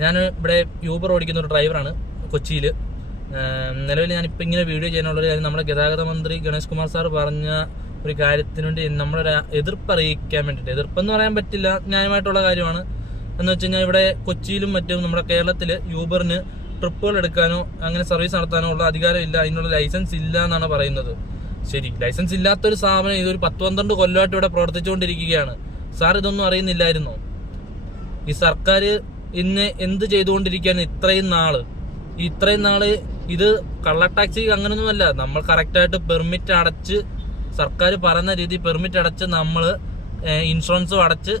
ഞാൻ ഇവിടെ യൂബർ ഓടിക്കുന്ന ഒരു ഡ്രൈവറാണ് കൊച്ചിയിൽ. നിലവിൽ ഞാനിപ്പോൾ ഇങ്ങനെ വീഡിയോ ചെയ്യാനുള്ളൊരു കാര്യം, നമ്മുടെ ഗതാഗത മന്ത്രി ഗണേഷ് കുമാർ സാർ പറഞ്ഞ ഒരു കാര്യത്തിന് വേണ്ടി നമ്മളൊരു എതിർപ്പ് അറിയിക്കാൻ വേണ്ടിയിട്ട്. എതിർപ്പെന്ന് പറയാൻ പറ്റില്ല, ന്യായമായിട്ടുള്ള കാര്യമാണ്. എന്ന് വെച്ച് കഴിഞ്ഞാൽ ഇവിടെ കൊച്ചിയിലും മറ്റും നമ്മുടെ കേരളത്തിൽ യൂബറിന് ട്രിപ്പുകൾ എടുക്കാനോ അങ്ങനെ സർവീസ് നടത്താനോ ഉള്ള അധികാരമില്ല, അതിനുള്ള ലൈസൻസ് ഇല്ല എന്നാണ് പറയുന്നത്. ശരി, ലൈസൻസ് ഇല്ലാത്തൊരു സ്ഥാപനം ഇതൊരു 10-12 കൊല്ലമായിട്ട് ഇവിടെ പ്രവർത്തിച്ചുകൊണ്ടിരിക്കുകയാണ്. സാർ ഇതൊന്നും അറിയുന്നില്ലായിരുന്നോ? ഈ സർക്കാർ ഇന്ന് എന്ത് ചെയ്തുകൊണ്ടിരിക്കുകയാണ് ഇത്രയും നാള്? ഇത് കള്ള ടാക്സി അങ്ങനൊന്നുമല്ല. നമ്മൾ കറക്റ്റായിട്ട് പെർമിറ്റ് അടച്ച്, സർക്കാർ പറയുന്ന രീതി പെർമിറ്റ് അടച്ച്, നമ്മൾ ഇൻഷുറൻസും അടച്ച്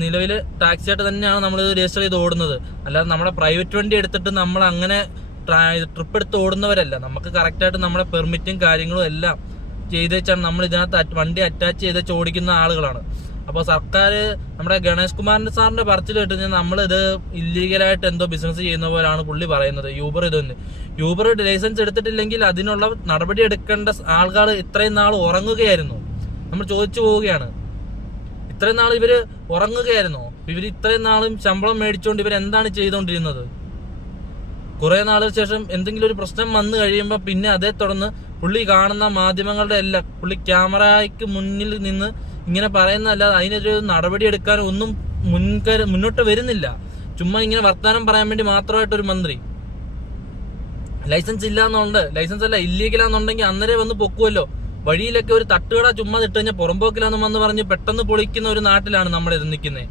നിലവിൽ ടാക്സി ആയിട്ട് തന്നെയാണ് നമ്മൾ രജിസ്റ്റർ ചെയ്ത് ഓടുന്നത്. അല്ലാതെ നമ്മുടെ പ്രൈവറ്റ് വണ്ടി എടുത്തിട്ട് നമ്മൾ അങ്ങനെ ട്രിപ്പ് എടുത്ത് ഓടുന്നവരല്ല. നമുക്ക് കറക്റ്റായിട്ട് നമ്മുടെ പെർമിറ്റും കാര്യങ്ങളും എല്ലാം ചെയ്തേച്ചാണ് നമ്മൾ ഇതിനകത്ത് വണ്ടി അറ്റാച്ച് ചെയ്ത് ഓടിക്കുന്ന ആളുകളാണ്. അപ്പോൾ സർക്കാർ നമ്മുടെ ഗണേഷ് കുമാറിന്റെ സാറിന്റെ പറച്ചിൽ കേട്ട് നമ്മളിത് ഇല്ലീഗലായിട്ട് എന്തോ ബിസിനസ് ചെയ്യുന്ന പോലാണ് പുള്ളി പറയുന്നത്. യൂബർ ലൈസൻസ് എടുത്തിട്ടില്ലെങ്കിൽ അതിനുള്ള നടപടി എടുക്കേണ്ട ആളുകൾ ഇത്രയും നാൾ ഉറങ്ങുകയായിരുന്നു. നമ്മൾ ചോദിച്ചു പോവുകയാണ്, ഇത്രയും നാൾ ഇവര് ഉറങ്ങുകയായിരുന്നോ? ഇവര് ഇത്രയും നാളും ശമ്പളം മേടിച്ചുകൊണ്ട് ഇവരെന്താണ് ചെയ്തുകൊണ്ടിരുന്നത്? കുറെ നാളിന് ശേഷം എന്തെങ്കിലും ഒരു പ്രശ്നം വന്നു കഴിയുമ്പോൾ പിന്നെ അതേ തുടർന്ന് പുള്ളി കാണുന്ന മാധ്യമങ്ങളുടെ എല്ലാം പുള്ളി ക്യാമറയ്ക്ക് മുന്നിൽ നിന്ന് ഇങ്ങനെ പറയുന്നതല്ലാതെ അതിനൊരു നടപടി എടുക്കാൻ ഒന്നും മുന്നോട്ട് വരുന്നില്ല. ചുമ്മാ ഇങ്ങനെ വർത്തമാനം പറയാൻ വേണ്ടി മാത്രമായിട്ടൊരു മന്ത്രി. ലൈസൻസ് ഇല്ലാന്നുണ്ട്, ലൈസൻസ് അല്ല ഇല്ലീഗലാന്നുണ്ടെങ്കിൽ അന്നേരം വന്ന് പൊക്കുമല്ലോ. വഴിയിലൊക്കെ ഒരു തട്ടുകട ചുമ്മാ ഇട്ട് കഴിഞ്ഞാൽ പുറമ്പോക്കിലാന്ന് വന്ന് പറഞ്ഞ് പെട്ടെന്ന് പൊളിക്കുന്ന ഒരു നാട്ടിലാണ് നമ്മുടെ നിൽക്കുന്നത്.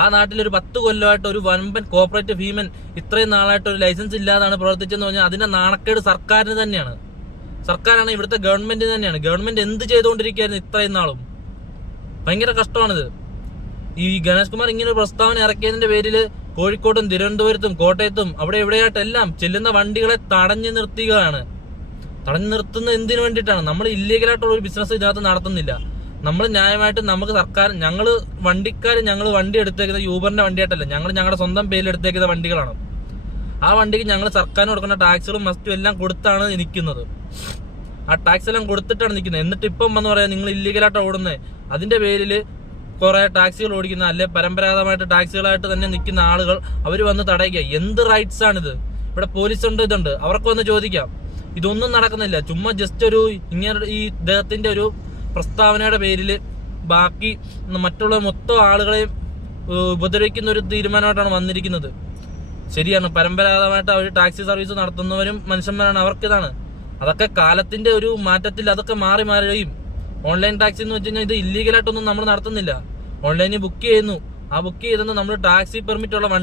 ആ നാട്ടിൽ ഒരു 10 കൊല്ലമായിട്ട് ഒരു വൻപൻ കോപ്പറേറ്റീവ് ഭീമൻ ഇത്രയും നാളായിട്ട് ഒരു ലൈസൻസ് ഇല്ലാതാണ് പ്രവർത്തിച്ചെന്ന് പറഞ്ഞാൽ അതിന്റെ നാണക്കേട് സർക്കാരിന് തന്നെയാണ്. സർക്കാരാണ്, ഇവിടുത്തെ ഗവൺമെന്റിന് തന്നെയാണ്. ഗവൺമെന്റ് എന്ത് ചെയ്തുകൊണ്ടിരിക്കുകയായിരുന്നു ഇത്രയും നാളും? ഭയങ്കര കഷ്ടമാണിത്. ഈ ഗണേഷ് കുമാർ ഇങ്ങനെ ഒരു പ്രസ്താവന ഇറക്കിയതിന്റെ പേരില് കോഴിക്കോട്ടും തിരുവനന്തപുരത്തും കോട്ടയത്തും അവിടെ എവിടെയായിട്ടെല്ലാം ചെല്ലുന്ന വണ്ടികളെ തടഞ്ഞു നിർത്തുകയാണ്. തടഞ്ഞു നിർത്തുന്നത് എന്തിനു വേണ്ടിയിട്ടാണ്? നമ്മൾ ഇല്ലീഗലായിട്ടുള്ള ഒരു ബിസിനസ് ഇതിനകത്ത് നടത്തുന്നില്ല. നമ്മൾ ന്യായമായിട്ട് നമുക്ക് സർക്കാർ, ഞങ്ങൾ വണ്ടി എടുത്തേക്കുന്നത് യൂബറിന്റെ വണ്ടിയായിട്ടല്ല, ഞങ്ങളുടെ സ്വന്തം പേരിൽ എടുത്തേക്കുന്ന വണ്ടികളാണ്. ആ വണ്ടിക്ക് ഞങ്ങൾ സർക്കാരിന് കൊടുക്കുന്ന ടാക്സുകളും മസ്റ്റും എല്ലാം കൊടുത്താണ് നിൽക്കുന്നത്. ആ ടാക്സ് എല്ലാം കൊടുത്തിട്ടാണ് നിൽക്കുന്നത്. എന്നിട്ട് ഇപ്പം വന്ന് പറയാം നിങ്ങൾ ഇല്ലീഗലായിട്ട് ഓടുന്നത്. അതിന്റെ പേരിൽ കുറെ ടാക്സികൾ ഓടിക്കുന്ന, അല്ലെ പരമ്പരാഗതമായിട്ട് ടാക്സികളായിട്ട് തന്നെ നിൽക്കുന്ന ആളുകൾ അവർ വന്ന് തടയുക. എന്ത് റൈറ്റ്സ് ആണിത്? ഇവിടെ പോലീസ് ഉണ്ട്, ഇതുണ്ട്, അവർക്ക് വന്ന് ചോദിക്കാം. ഇതൊന്നും നടക്കുന്നില്ല. ചുമ്മാ ജസ്റ്റ് ഒരു ഇങ്ങനെ ഈ ഇദ്ദേഹത്തിന്റെ ഒരു പ്രസ്താവനയുടെ പേരിൽ ബാക്കി മറ്റുള്ള മൊത്തം ആളുകളെയും ഉപദ്രവിക്കുന്ന ഒരു തീരുമാനമായിട്ടാണ് വന്നിരിക്കുന്നത്. ശരിയാണ്, പരമ്പരാഗതമായിട്ട് അവർ ടാക്സി സർവീസ് നടത്തുന്നവരും മനുഷ്യന്മാരാണ്, അവർക്കിതാണ്. അതൊക്കെ കാലത്തിന്റെ ഒരു മാറ്റത്തിൽ അതൊക്കെ മാറിയും. ഓൺലൈൻ ടാക്സി എന്ന് വെച്ച് കഴിഞ്ഞാൽ ഇത് ഇല്ലീഗലായിട്ടൊന്നും നമ്മൾ നടത്തുന്നില്ല. ഓൺലൈനിൽ ബുക്ക് ചെയ്യുന്നു, ആ ബുക്ക് ചെയ്തെന്ന് നമ്മൾ ടാക്സി പെർമിറ്റ് ഉള്ള വണ്ടി